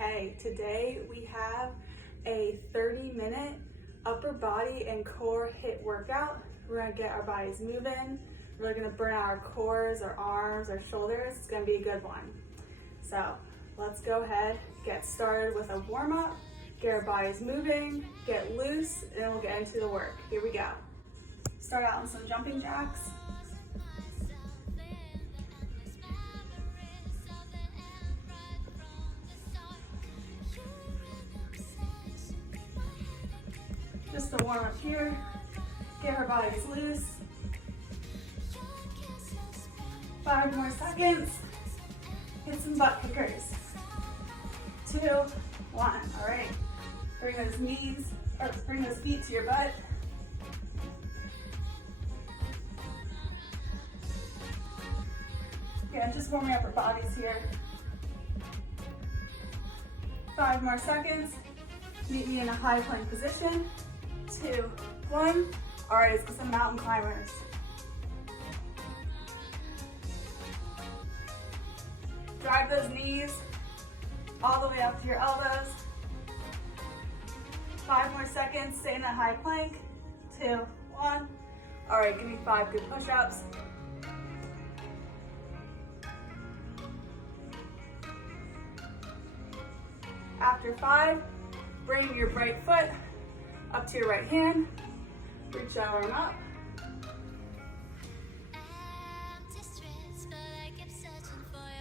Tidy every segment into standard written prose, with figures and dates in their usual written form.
Okay, today we have a 30-minute upper body and core HIIT workout. We're gonna get our bodies moving. We're gonna burn out our cores, our arms, our shoulders. It's gonna be a good one. So let's go ahead, get started with a warm-up, get our bodies moving, get loose, and then we'll get into the work. Here we go. Start out on some jumping jacks. Just to warm up here, get our bodies loose. 5 more seconds. Hit some butt kickers. 2, 1. All right. Bring those feet to your butt. Again, just warming up our bodies here. 5 more seconds. Meet me in a high plank position. 2, 1. All right, let's get some mountain climbers. Drive those knees all the way up to your elbows. 5 more seconds, stay in that high plank. 2, 1. All right, give me 5 good push-ups. After 5, bring your right foot up to your right hand. Reach that arm up.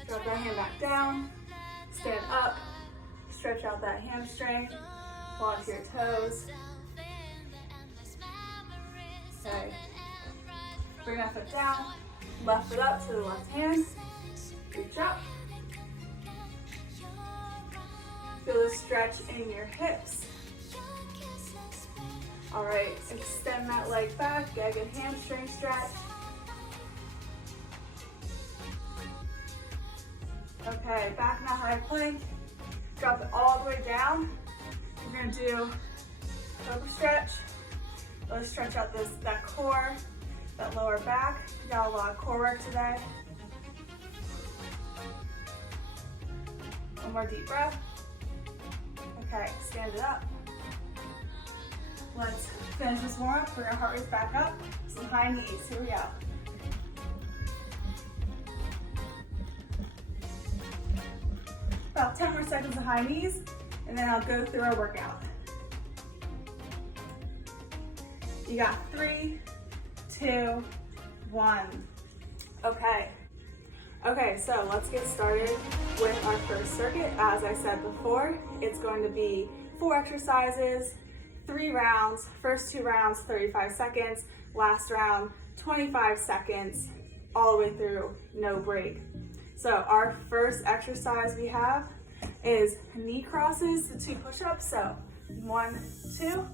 Drop that hand back down. Stand up. Stretch out that hamstring. Walk to your toes. Okay. Bring that foot down. Left foot up to the left hand. Reach up. Feel the stretch in your hips. All right, extend that leg back, get a good hamstring stretch. Okay, back in that high plank. Drop it all the way down. We're gonna do cobra stretch. Let's stretch out that core, that lower back. We got a lot of core work today. One more deep breath. Okay, stand it up. Let's finish this warm up. Bring our heart rate back up. Some high knees. Here we go. About 10 more seconds of high knees, and then I'll go through our workout. You got 3, 2, 1. Okay. Okay, so let's get started with our first circuit. As I said before, it's going to be 4 exercises, 3 rounds. First 2 rounds, 35 seconds. Last round, 25 seconds, all the way through, no break. So our first exercise we have is knee crosses, the 2 push-ups. So 1, 2,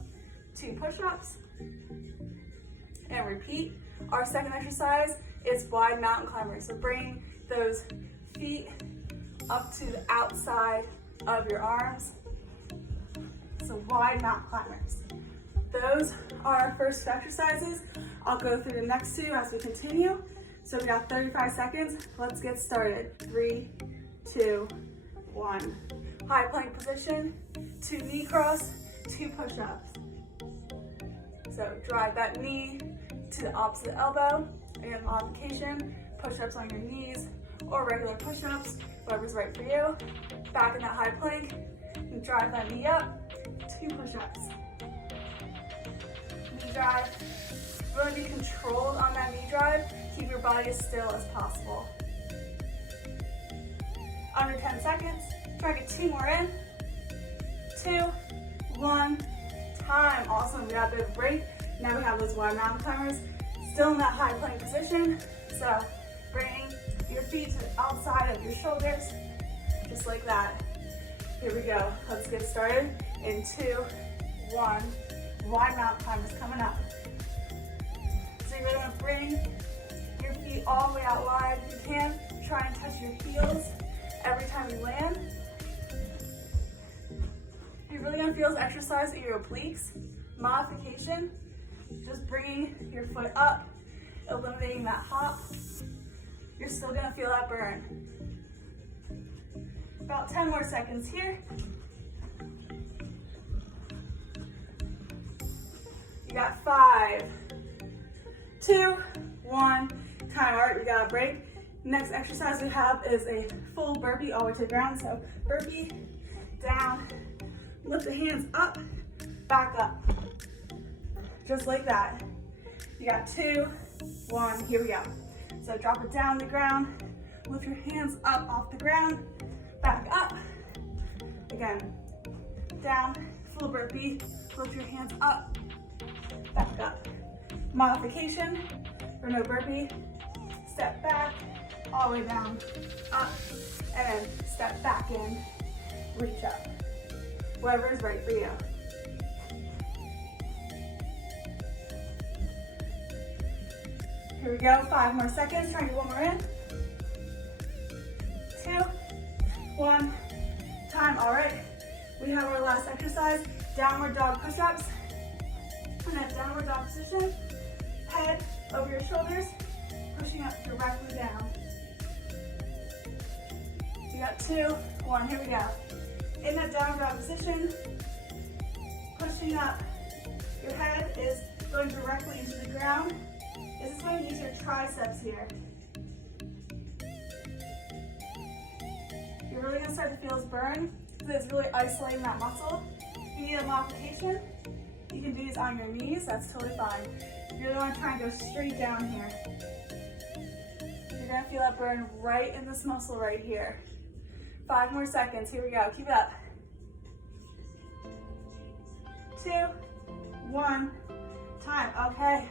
2 push-ups, and repeat. Our second exercise is wide mountain climbers. So bring those feet up to the outside of your arms. So wide mountain climbers. Those are our first exercises. I'll go through the next 2 as we continue. So we got 35 seconds. Let's get started. 3, 2, 1. High plank position, 2 knee cross, 2 push-ups. So drive that knee to the opposite elbow. Again, modification, push-ups on your knees or regular push-ups, whatever's right for you. Back in that high plank, and drive that knee up, 2 push-ups. Knee drive, really be controlled on that knee drive. Keep your body as still as possible. Under 10 seconds, try to get 2 more in. 2, 1, time. Awesome, we got a bit of break. Now we have those wide mountain climbers. Still in that high plank position. So bring your feet to the outside of your shoulders, just like that. Here we go. Let's get started in 2, 1. Wide mountain climbers coming up. So you're gonna bring your feet all the way out wide. If you can, try and touch your heels every time you land. You're really gonna feel this exercise in your obliques. Modification, just bringing your foot up, eliminating that hop. You're still gonna feel that burn. About 10 more seconds here. You got 5, 2, 1. Time. All right, we got a break. Next exercise we have is a full burpee all the way to the ground. So burpee, down, lift the hands up, back up. Just like that. You got 2, 1, here we go. So drop it down on the ground, lift your hands up off the ground, back up. Again, down, full burpee, lift your hands up, back up. Modification for no burpee, step back, all the way down, up, and then step back in, reach up. Whatever is right for you. Here we go, 5 more seconds, try and get one more in. 2, 1, time. All right, we have our last exercise, downward dog push-ups. In that downward dog position, head over your shoulders, pushing up directly down. You got 2, 1, here we go. In that downward dog position, pushing up, your head is going directly into the ground. This is going to use your triceps here. You're really going to start to feel this burn because it's really isolating that muscle. If you need a modification, you can do these on your knees, that's totally fine. You really want to try and go straight down here. You're going to feel that burn right in this muscle right here. 5 more seconds, here we go, keep it up. 2, 1, time, okay.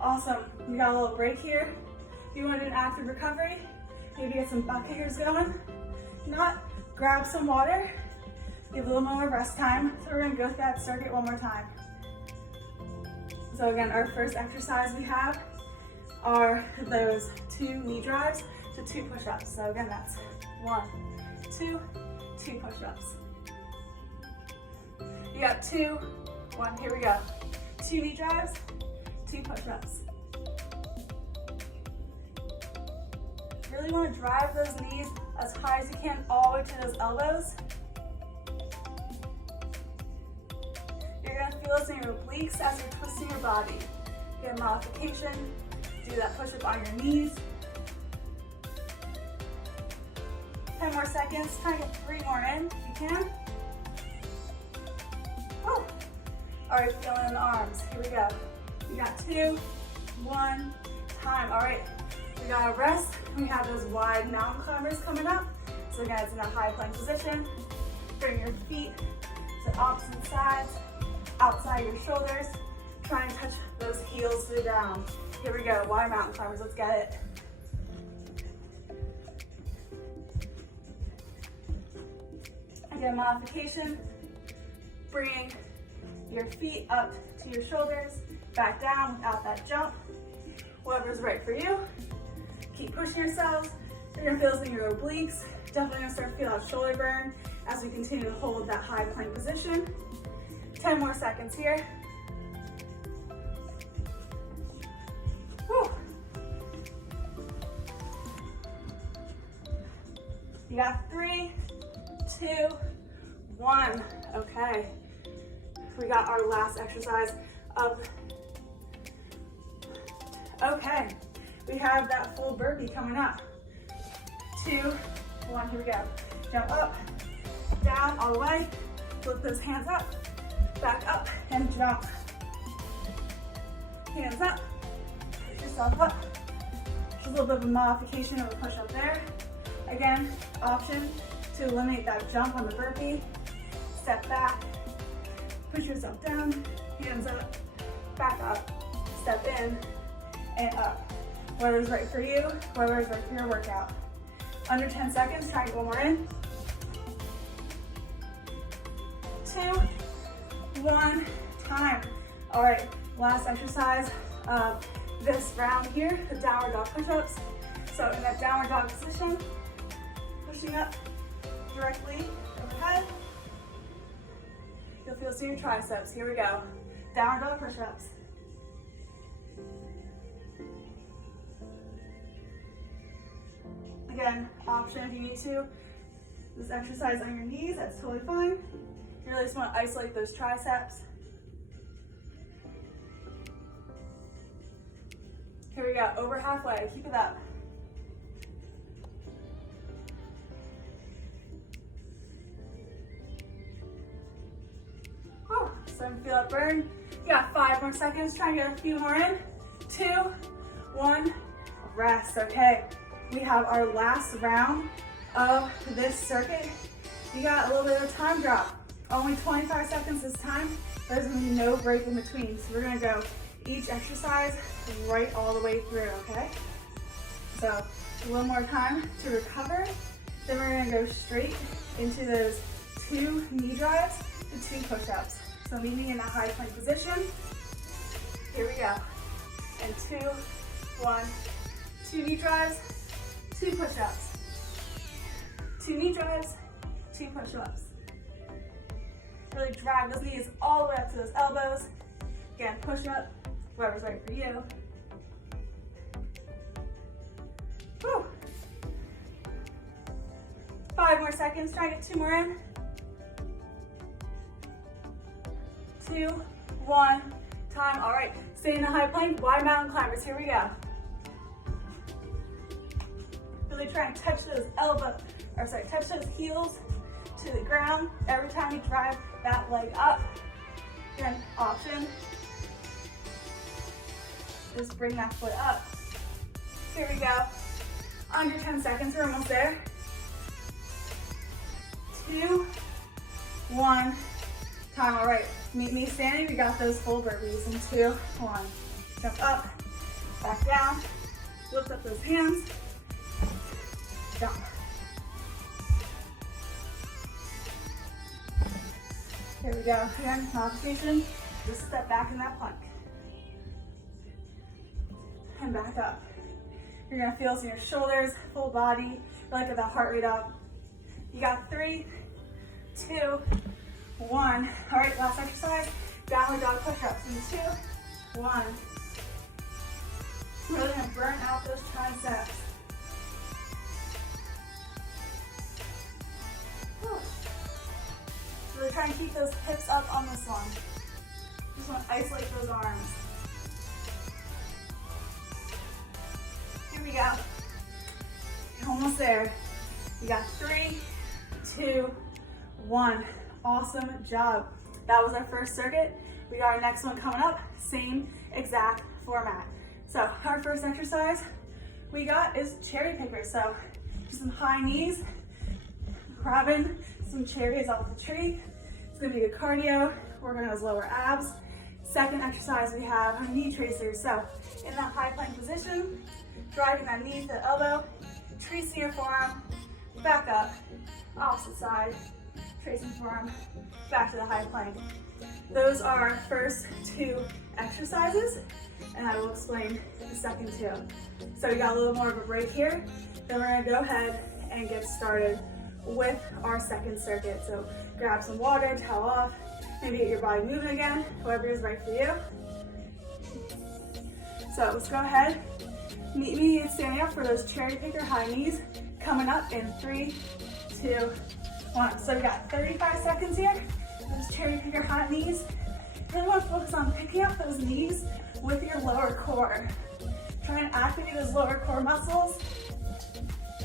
Awesome, we got a little break here. If you want to do an active recovery, maybe get some butt kickers going. If not, grab some water, give a little more rest time. So we're gonna go through that circuit one more time. So again, our first exercise we have are those 2 knee drives to 2 push-ups. So again, that's 1, 2, 2 push-ups. You got 2, 1, here we go. 2 knee drives, 2 push-ups. Really want to drive those knees as high as you can, all the way to those elbows. You're going to feel this in your obliques as you're twisting your body. Get a modification, do that push-up on your knees. 10 more seconds, try to get 3 more in if you can. Woo. All right, feeling in the arms, here we go. We got 2, 1, time. All right, we got a rest. We have those wide mountain climbers coming up. So again, it's in a high plank position. Bring your feet to opposite sides, outside your shoulders. Try and touch those heels to the ground. Here we go, wide mountain climbers, let's get it. Again, modification. Bring your feet up to your shoulders, back down without that jump. Whatever's right for you. Keep pushing yourselves. You're gonna feel this in your obliques. Definitely gonna start to feel that shoulder burn as we continue to hold that high plank position. 10 more seconds here. Whew. You got 3, 2, 1. Okay. We got our last exercise of, okay. We have that full burpee coming up. 2, 1, here we go. Jump up, down, all the way. Lift those hands up, back up, and jump. Hands up, pick yourself up. Just a little bit of a modification of a push up there. Again, option to eliminate that jump on the burpee. Step back, push yourself down, hands up, back up, step in, and up. Whatever's right for you, whatever's right for your workout. Under 10 seconds, try and get one more in. 2, 1, time. All right, last exercise of this round here, the downward dog push-ups. So in that downward dog position, pushing up directly overhead. You'll feel your triceps. Here we go. Downward dog push-ups. Again, option if you need to, this exercise on your knees, that's totally fine. You really just want to isolate those triceps. Here we go, over halfway, keep it up. Oh, starting to feel that burn. You got 5 more seconds, try and get a few more in. 2, 1, rest, okay. We have our last round of this circuit. You got a little bit of a time drop. Only 25 seconds this time. There's gonna be no break in between. So we're gonna go each exercise right all the way through, okay? So a little more time to recover. Then we're gonna go straight into those 2 knee drives and 2 push-ups. So meet me in that high plank position. Here we go. And 2, 1, 2 knee drives, 2 push-ups. 2 knee drives, 2 push-ups. Really drive those knees all the way up to those elbows. Again, push up, whatever's right for you. Whew. 5 more seconds, try to get 2 more in. 2, 1, time. All right, stay in the high plank, wide mountain climbers, here we go. Really try and touch those touch those heels to the ground every time you drive that leg up. Again, option, just bring that foot up. Here we go. Under 10 seconds, we're almost there. 2, 1, time. All right, meet me standing. We got those full burpees in 2, 1. Jump up, back down, lift up those hands, jump. Here we go. Again, modification. Just step back in that plank. And back up. You're gonna feel this in your shoulders, full body. Really get that heart rate up. You got 3, 2, 1. All right, last exercise. Downward dog push-ups in 2, 1. Really gonna burn out those triceps. Really try and keep those hips up on this one. Just want to isolate those arms. Here we go. You're almost there. You got 3, 2, 1. Awesome job. That was our first circuit. We got our next one coming up. Same exact format. So our first exercise we got is cherry picker. So just some high knees, grabbing some cherries off the tree. It's gonna be good cardio, working on those lower abs. Second exercise we have our knee tracers. So in that high plank position, driving that knee to the elbow, tracing your forearm, back up, opposite side, tracing forearm, back to the high plank. Those are our first 2 exercises, and I will explain the second 2. So we got a little more of a break here, then we're gonna go ahead and get started with our second circuit. So grab some water, towel off, maybe get your body moving again, whatever is right for you. So let's go ahead, meet me standing up for those cherry picker high knees, coming up in 3, 2, 1. So we got 35 seconds here, those cherry picker high knees. Really want to focus on picking up those knees with your lower core. Try and activate those lower core muscles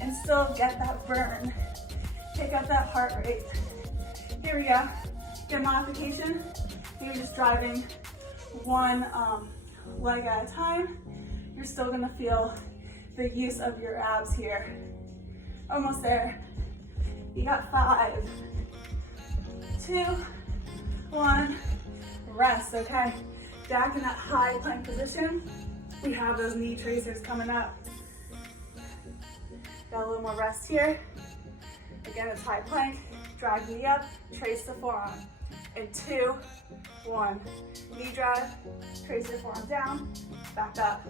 and still get that burn. Pick up that heart rate. Here we go. Good modification. You're just driving one leg at a time. You're still gonna feel the use of your abs here. Almost there. You got 5, 2, 1. Rest, okay? Back in that high plank position. We have those knee tracers coming up. Got a little more rest here. Again, it's high plank. Drive knee up, trace the forearm. In 2, 1. Knee drive, trace your forearm down, back up.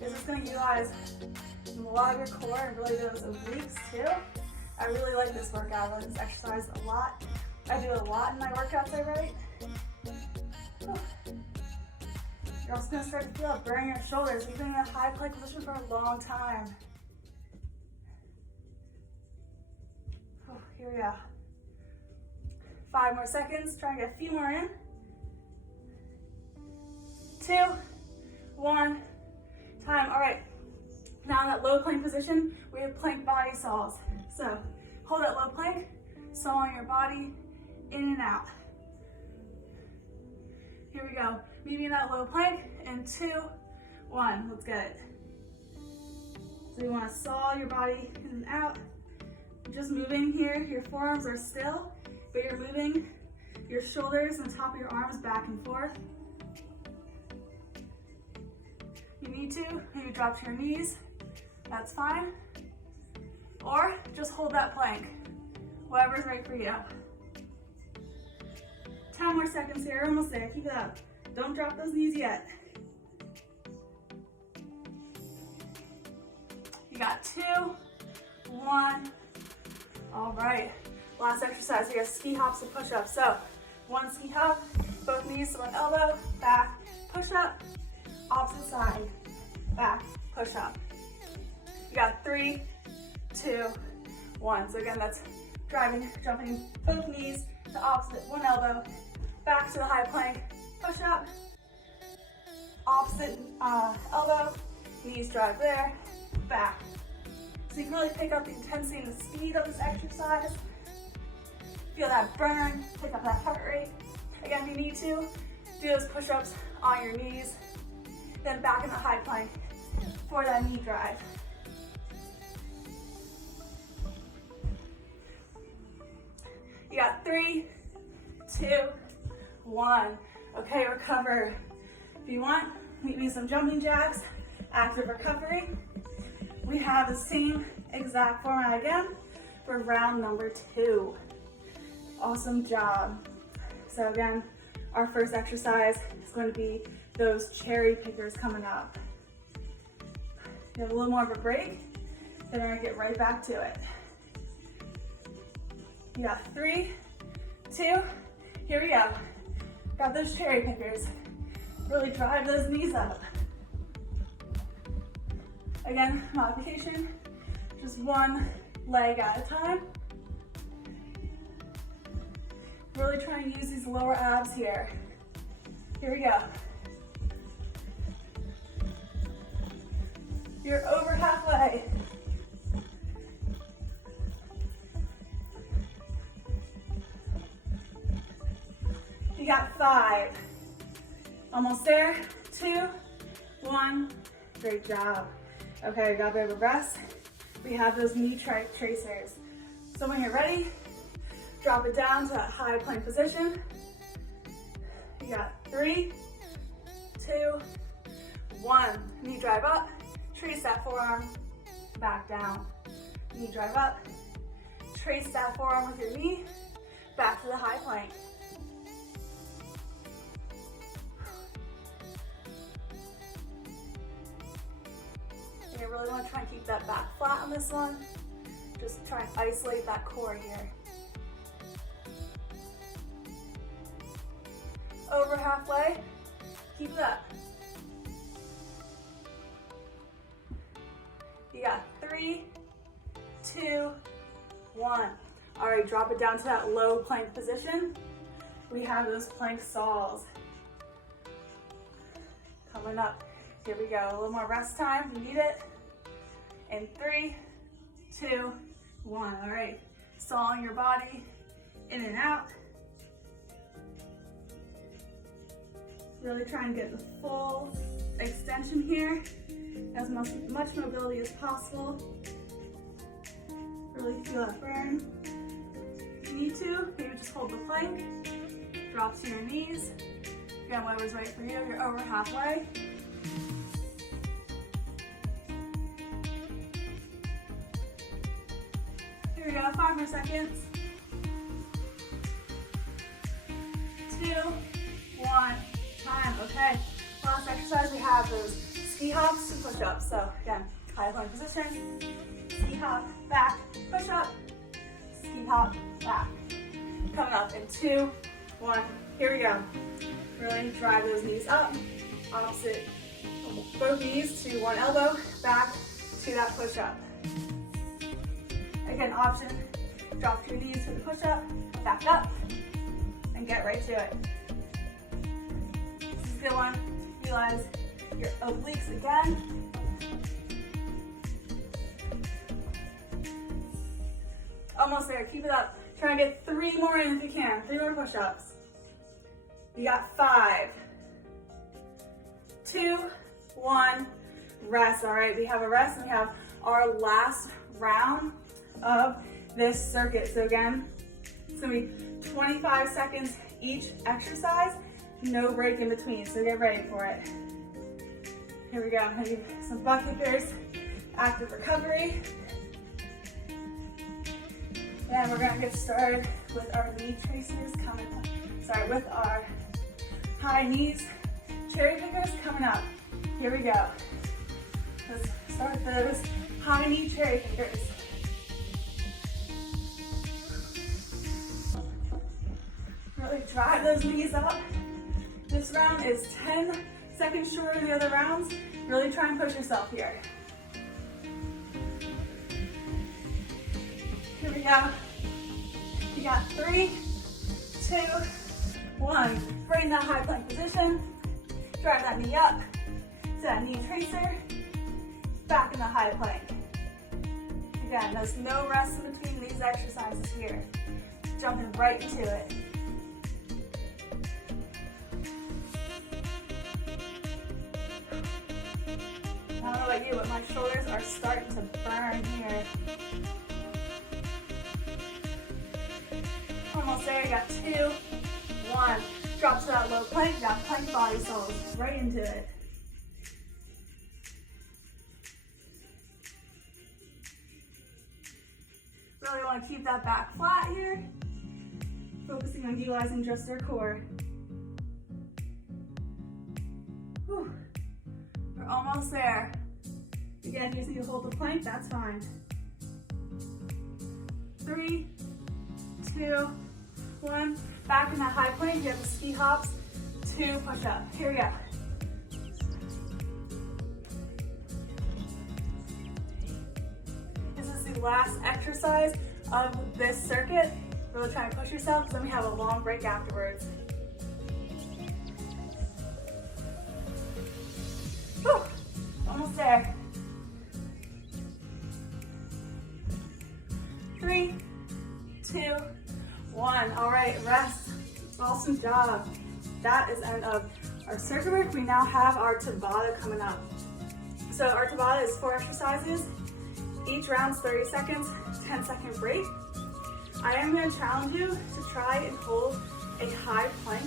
This is going to utilize a lot of your core and really those obliques too. I really like this workout. I like this exercise a lot. I do it a lot in my workouts I write. You're also going to start to feel it burning your shoulders. You've been in a high plank position for a long time. Here we go. 5 more seconds. Try and get a few more in. 2, 1, time. All right. Now in that low plank position, we have plank body saws. So hold that low plank, sawing your body in and out. Here we go. Meet me in that low plank in 2, 1. Let's get it. So you want to saw your body in and out. Just moving here. Your forearms are still, but you're moving your shoulders and top of your arms back and forth. You need to, maybe drop to your knees. That's fine. Or just hold that plank. Whatever's right for you. 10 more seconds here, almost there, keep it up. Don't drop those knees yet. You got 2, 1. All right, last exercise, we got ski hops and push-ups. So, one ski hop, both knees to one elbow, back, push-up, opposite side, back, push-up. You got 3, 2, 1. So again, that's jumping both knees to opposite, one elbow, back to the high plank, push up, opposite elbow, knees drive there, back. So you can really pick up the intensity and the speed of this exercise. Feel that burn, pick up that heart rate. Again, if you need to, do those push-ups on your knees, then back in the high plank for that knee drive. You got 3, 2, 1. Okay, recover. If you want, meet me some jumping jacks, active recovery. We have the same exact format again for round number 2. Awesome job. So again, our first exercise is going to be those cherry pickers coming up. You have a little more of a break, then we're gonna get right back to it. You got 3, 2, here we go. Got those cherry pickers. Really drive those knees up. Again, modification, just one leg at a time. Really trying to use these lower abs here. Here we go. You're over halfway. You got 5. Almost there. 2, 1. Great job. Okay, we got a bit of a rest. We have those knee tracers. So when you're ready, drop it down to that high plank position. You got 3, 2, 1. Knee drive up. Trace that forearm. Back down. Knee drive up. Trace that forearm with your knee. Back to the high plank. You really want to try and keep that back flat on this one. Just try and isolate that core here. Over halfway, keep it up. You got 3, 2, 1. All right, drop it down to that low plank position. We have those plank saws coming up. Here we go, a little more rest time if you need it. In 3, 2, 1. All right, sawing your body in and out. Really try and get the full extension here, as much mobility as possible. Really feel that burn. If you need to, maybe just hold the plank, drop to your knees. Again, whatever's right for you, you're over halfway. Here we go, 5 more seconds. 2, 1, time. Okay, last exercise, we have those ski hops and push-ups. So again, high plank position, ski hop, back, push up, ski hop, back. Coming up in 2, 1, here we go. Really drive those knees up, opposite, both knees to one elbow, back to that push-up. Again, option, Drop your knees for the push-up, back up, and get right to it. This is a good one. Realize your obliques again. Almost there, keep it up. Try and get 3 more in if you can. 3 more push-ups. You got 5, 2, 1, rest. All right, we have a rest and we have our last round of this circuit. So again, it's gonna be 25 seconds each exercise, no break in between. So get ready for it. Here we go. I'm gonna do some butt kickers, active recovery. And we're gonna get started with our knee tracers coming up. Sorry, with our high knees, cherry pickers coming up. Here we go. Let's start those high knee cherry pickers. Really drive those knees up. This round is 10 seconds shorter than the other rounds. Really try and push yourself here. Here we go. You got 3, 2, 1. Bring that high plank position. Drive that knee up to that knee tracer. Back in the high plank. Again, there's no rest in between these exercises here. Jumping right into it. I don't know about you, but my shoulders are starting to burn here. Almost there, you got 2, 1. Drop to that low plank, got plank body soles, right into it. Really want to keep that back flat here. Focusing on utilizing just your core. Whew. We're almost there. Again, if you need to hold the plank, that's fine. 3, 2, 1. Back in that high plank, you have the ski hops, 2 push-up. Here we go. This is the last exercise of this circuit. Really try and push yourself, because then we have a long break afterwards. Whew. Almost there. 3, 2, 1. All right, rest. Awesome job. That is end of our circuit work. We now have our Tabatta coming up. So our Tabatta is 4 exercises. Each round's 30 seconds, 10-second break. I am going to challenge you to try and hold a high plank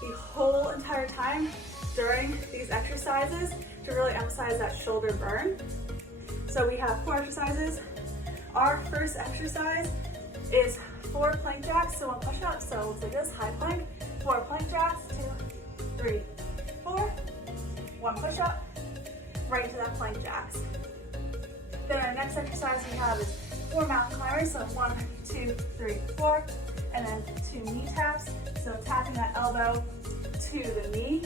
the whole entire time during these exercises to really emphasize that shoulder burn. So we have 4 exercises. Our first exercise is 4 plank jacks, so 1 push-up. So we'll do this, high plank, 4 plank jacks, 2, 3, 4, 1 push-up, right into that plank jacks. Then our next exercise we have is 4 mountain climbers, so 1, 2, 3, 4, and then 2 knee taps, so tapping that elbow to the knee.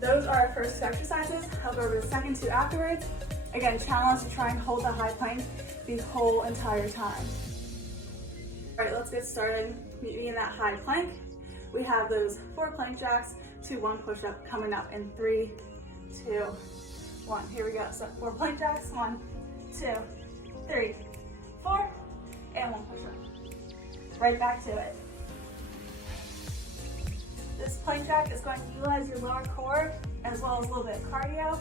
Those are our first 2 exercises. I'll go over the second 2 afterwards. Again, challenge to try and hold the high plank the whole entire time. All right, let's get started. Meet me in that high plank. We have those 4 plank jacks, 2, 1 push-up coming up in 3, 2, 1. Here we go. So 4 plank jacks, 1, 2, 3, 4, and 1 push-up. Right back to it. This plank jack is going to utilize your lower core as well as a little bit of cardio.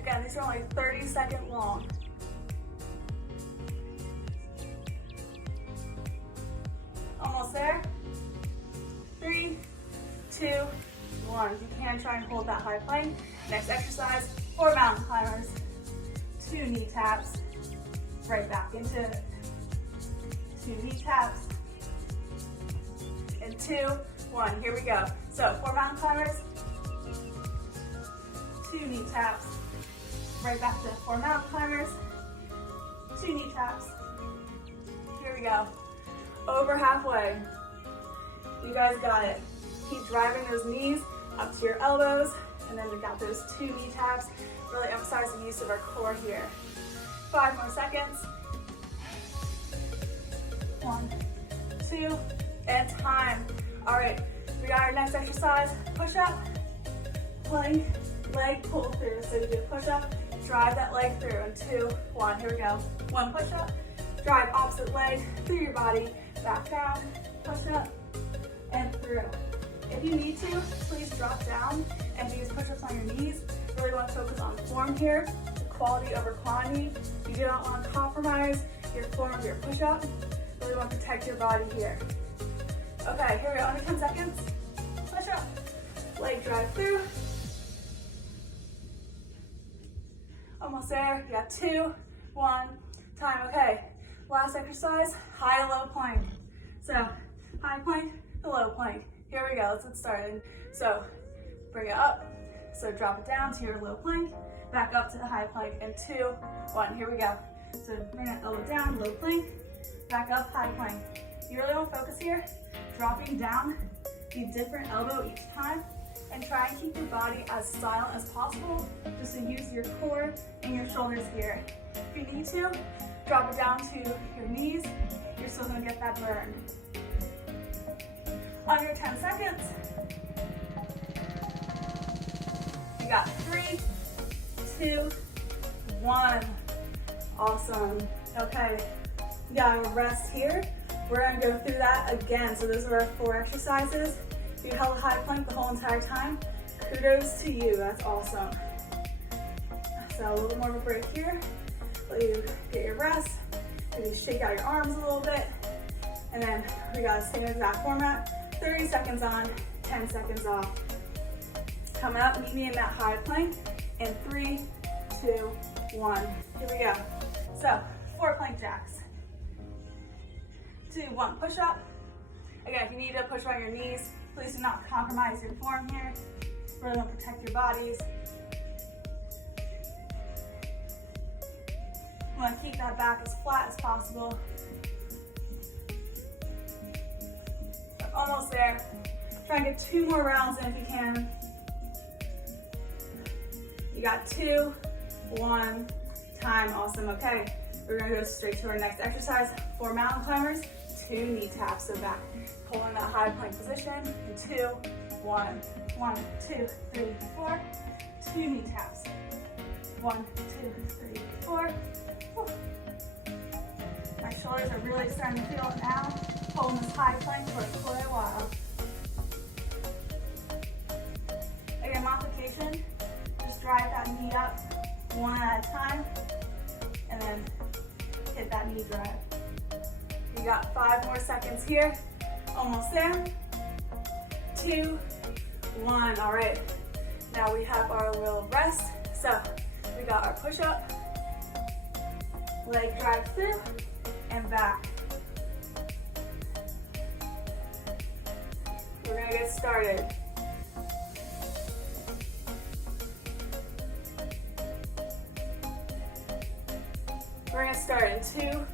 Again, these are only 30-second long. Almost there. 3, 2, 1. You can try and hold that high plank. Next exercise, 4 mountain climbers, 2 knee taps, right back into it. 2 knee taps, and 2, 1. Here we go. So 4 mountain climbers, 2 knee taps, right back to 4 mountain climbers, 2 knee taps. Here we go. Over halfway. You guys got it. Keep driving those knees up to your elbows, and then we've got those 2 knee taps. Really emphasize the use of our core here. 5 more seconds. 1, 2, and time. All right, we got our next exercise, push up, plank, leg pull through. So you do push up, drive that leg through, and 2, 1, here we go. 1 push up, drive opposite leg through your body, back down, push up, and through. If you need to, please drop down and do these push-ups on your knees. Really want to focus on form here, quality over quantity. You do not want to compromise your form of your push-up. Really want to protect your body here. Okay, here we go, under 10 seconds. Push up, leg drive through. Almost there, you got 2, 1, time. Okay, last exercise, high to low plank. So, high plank to low plank. Here we go, let's get started. So, bring it up. So drop it down to your low plank, back up to the high plank, and 2, 1, here we go. So bring that elbow down, low plank, back up, high plank. You really want to focus here, dropping down the different elbow each time, and try and keep your body as silent as possible, just to use your core and your shoulders here. If you need to, drop it down to your knees, you're still gonna get that burn. Under 10 seconds. You got 3, 2, 1. Awesome. Okay, you got a rest here. We're gonna go through that again. So those are our 4 exercises. If you held a high plank the whole entire time, kudos to you, that's awesome. So a little bit more of a break here. Let you get your rest. Maybe shake out your arms a little bit. And then we got the same exact format. 30 seconds on, 10 seconds off. Coming up, meet me in that high plank in 3, 2, 1. Here we go. So, 4 plank jacks. 2, 1, push up. Again, if you need to push on your knees, please do not compromise your form here. Really want to protect your bodies. You want to keep that back as flat as possible. Almost there. Try and get 2 more rounds in if you can. You got 2, 1, time. Awesome. Okay, we're gonna go straight to our next exercise. For mountain climbers, 2 knee taps. So back, pulling that high plank position. And 2, 1, 1, 2, 3, 4. 2 knee taps. 1, 2, 3, 4. Whew. My shoulders are really starting to feel it now. Holding this high plank for quite a while. Again, modification, just drive that knee up 1 at a time, and then hit that knee drive. You got 5 more seconds here. Almost there. 2, 1. All right. Now we have our little rest. So we got our push up, leg drive through, and back. We're gonna get started. We're gonna start in 2,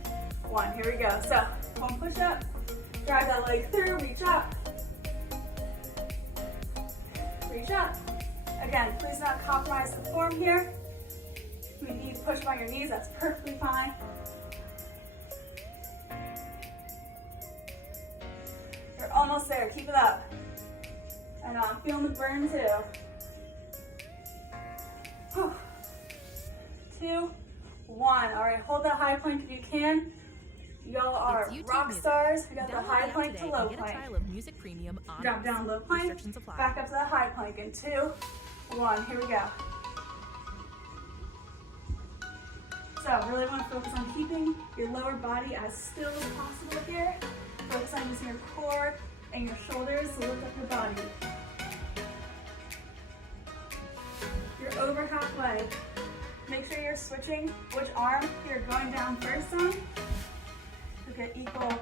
1. Here we go. So 1 push up, drive that leg through, reach up. Reach up. Again, please not compromise the form here. If you need to push on your knees, that's perfectly fine. You're almost there, keep it up. I know, I'm feeling the burn too. Whew. 2, 1. All right, hold that high plank if you can. Y'all are rock stars. We got the high plank to low plank. Drop down low plank, back up to the high plank in 2, 1. Here we go. So really want to focus on keeping your lower body as still as possible here. Focus on using your core and your shoulders to lift up your body. You're over halfway. Make sure you're switching which arm you're going down first on. To get equal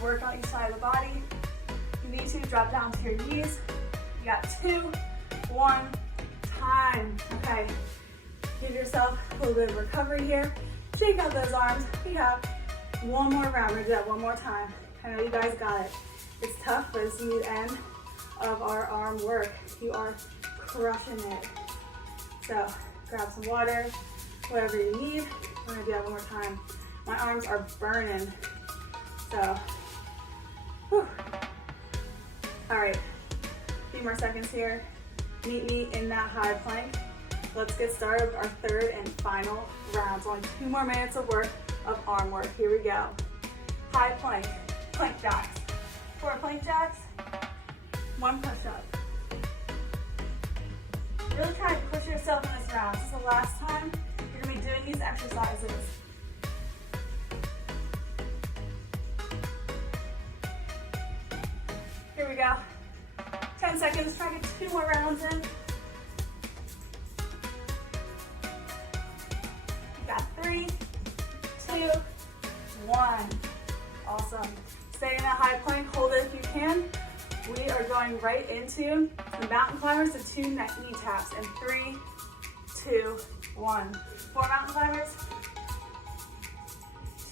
work on each side of the body. If you need to, drop down to your knees. You got 2, 1, time. Okay, give yourself a little bit of recovery here. Shake out those arms. We have 1 more round. We're gonna do that 1 more time. I know you guys got it. It's tough, but it's the end of our arm work. You are crushing it. So grab some water, whatever you need. We're gonna do that 1 more time. My arms are burning. So, whew. All right, a few more seconds here. Meet me in that high plank. Let's get started with our third and final round. So only 2 more minutes of work, of arm work. Here we go. High plank, plank jacks. 4 plank jacks, 1 push-up. Really try to push yourself in this round. This is the last time you're gonna be doing these exercises. Here we go. 10 seconds, try to get 2 more rounds in. You got 3, 2, 1. Awesome. Stay in that high plank, hold it if you can. We are going right into the mountain climbers, the 2 knee taps, and 3, 2, 1. 4 mountain climbers,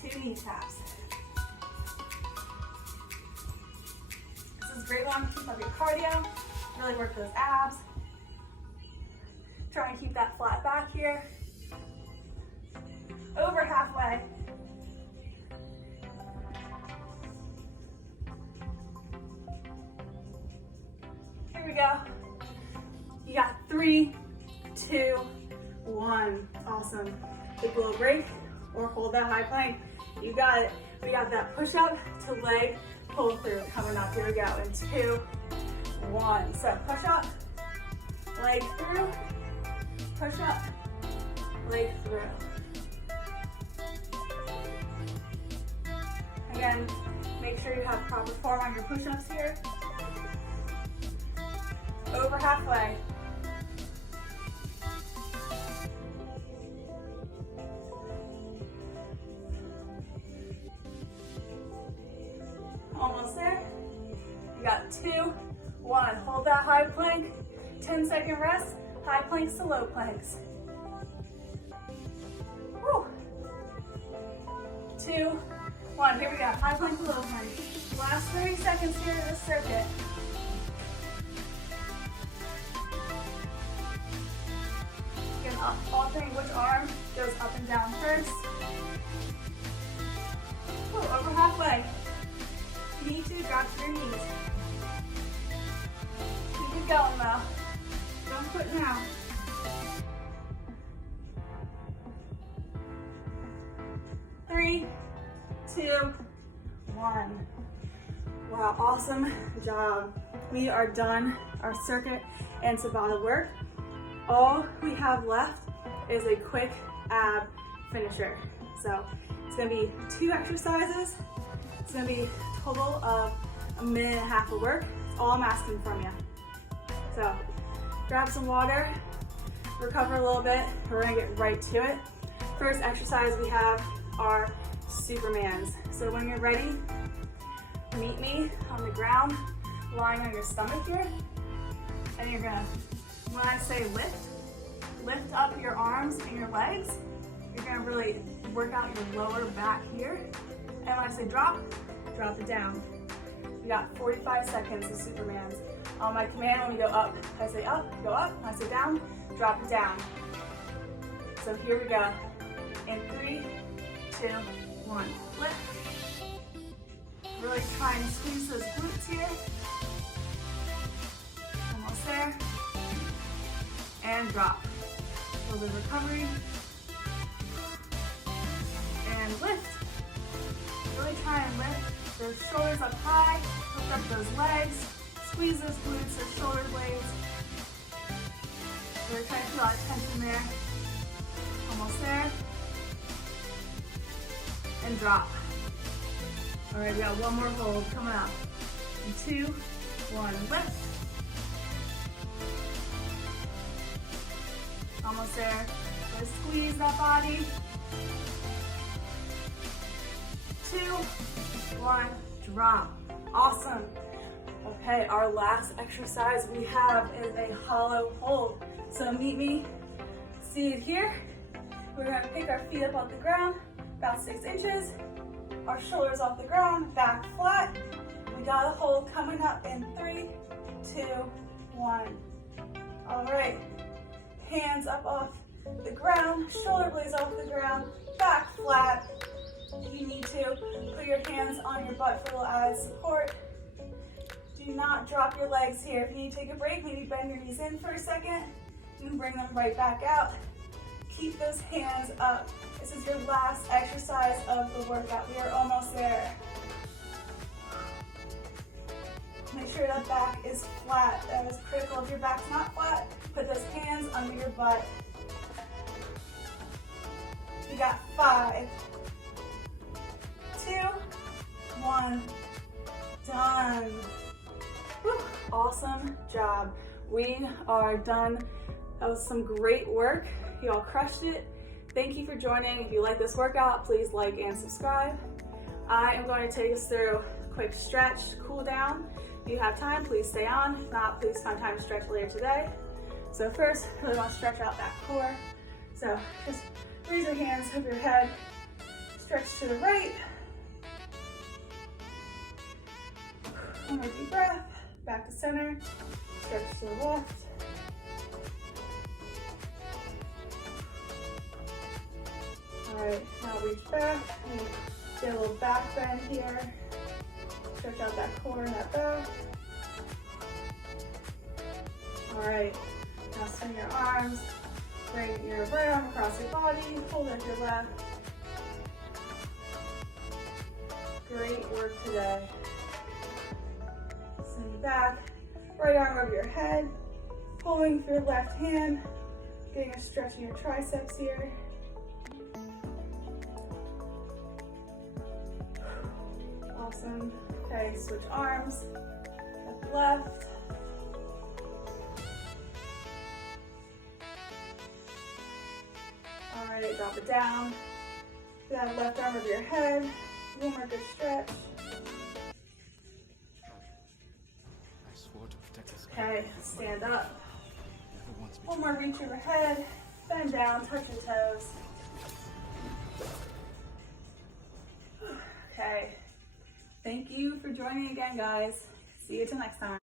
2 knee taps. This is a great one, keep up your cardio, really work those abs. Try and keep that flat back here. Over halfway. Here we go. You got 3, 2, 1. Awesome. Take a little break or hold that high plank. You got it. We got that push up to leg pull through. Coming up. Here we go. In 2, 1. So push up, leg through, push up, leg through. Again, make sure you have proper form on your push-ups here. Over halfway. Almost there. You got 2, 1. Hold that high plank. 10-second rest. High planks to low planks. Woo. 2, 1. Here we go. High plank to low plank. Last 30 seconds here in this circuit. Alternating which arm goes up and down first. Ooh, over halfway. Knee to drop to your knees. Keep it going though. Don't quit now. Three, 2, 1. Wow, awesome job. We are done our circuit and Tabatta work. All we have left is a quick ab finisher. So it's gonna be 2 exercises. It's gonna be a total of 1.5 minutes of work. It's all I'm asking from you. So grab some water, recover a little bit. We're gonna get right to it. First exercise we have are Supermans. So when you're ready, meet me on the ground, lying on your stomach here. And you're gonna, when I say lift up your arms and your legs. You're gonna really work out your lower back here. And when I say drop it down. We got 45 seconds of Supermans. On my command, when we go up, I say up, go up. When I say down, drop it down. So here we go. In 3, 2, 1. Lift. Really try and squeeze those glutes here. Almost there. And drop. A little bit of recovery. And lift. Really try and lift those shoulders up high. Lift up those legs. Squeeze those glutes, those shoulder blades. Really try to feel that tension there. Almost there. And drop. All right, we got one more hold coming up. In 2, 1, lift. Almost there. Let's squeeze that body. 2, 1, drop. Awesome. Okay, our last exercise we have is a hollow hold. So meet me seated here. We're gonna pick our feet up off the ground, about 6 inches. Our shoulders off the ground, back flat. We got a hold coming up in 3, 2, 1. All right, hands up off the ground, shoulder blades off the ground, back flat. If you need to, put your hands on your butt for a little added support. Do not drop your legs here. If you need to take a break, maybe bend your knees in for a second and bring them right back out. Keep those hands up. This is your last exercise of the workout. We are almost there. Make sure that back is flat. That is critical. If your back's not flat, put those hands under your butt. You got 5, 2, 1, done. Whew, awesome job. We are done. That was some great work. You all crushed it. Thank you for joining. If you like this workout, please like and subscribe. I am going to take us through a quick stretch, cool down. If you have time, please stay on. If not, please find time to stretch later today. So first, I really want to stretch out that core. So just raise your hands over your head, stretch to the right. One more deep breath, back to center, stretch to the left. All right, now reach back, and get a little back bend here. Stretch out that core and that back. All right, now swing your arms, bring your right arm across your body, hold it your left. Great work today. Swing back, right arm over your head, pulling with your left hand, getting a stretch in your triceps here. Awesome. Okay, switch arms, left. All right, drop it down. That left arm over your head. One more good stretch. Okay, stand up. One more reach overhead. Bend down, touch your toes. Okay. Thank you for joining again, guys. See you till next time.